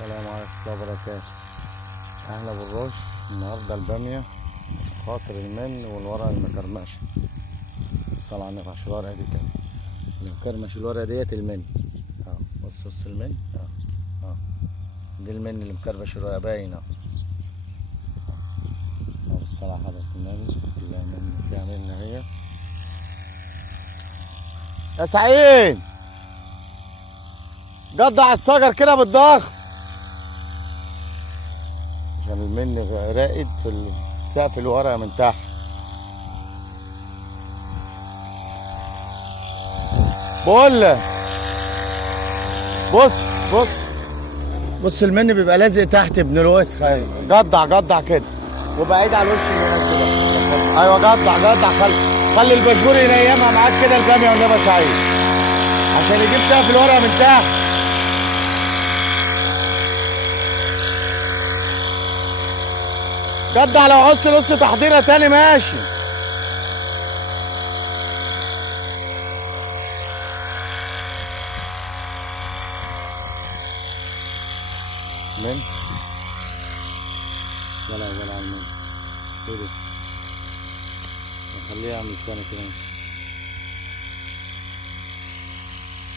السلام عليكم ورحمة الله وبركاته. احنا بالرش النهارده البامية خاطر المن والورق المكرمش. الصلاة على النبي عشان الورقة دي كده اللي مكرمش الورقة ديت المن. بص المن دي المن اللي مكرمش الورقة باين بالصلاة على حضرة النبي. كلها من فيها من اهي. يا سعيد قطع الشجر كده بالضغط عشان المن راقد في سقف الورقة من تحت. بقول لك بص المن بيبقى لازق تحت ابن الوسخ. قطع كده وبعيد على الوش من كده. ايوه قطع خلي البشبور ينيمها معاك كده البامية والنبي سعيد عشان يجيب سقف الورقة من تحت. قطع لو عوزت نص تحضيره تاني ماشي. من ولا على المن كده خليه يعمل تاني كده.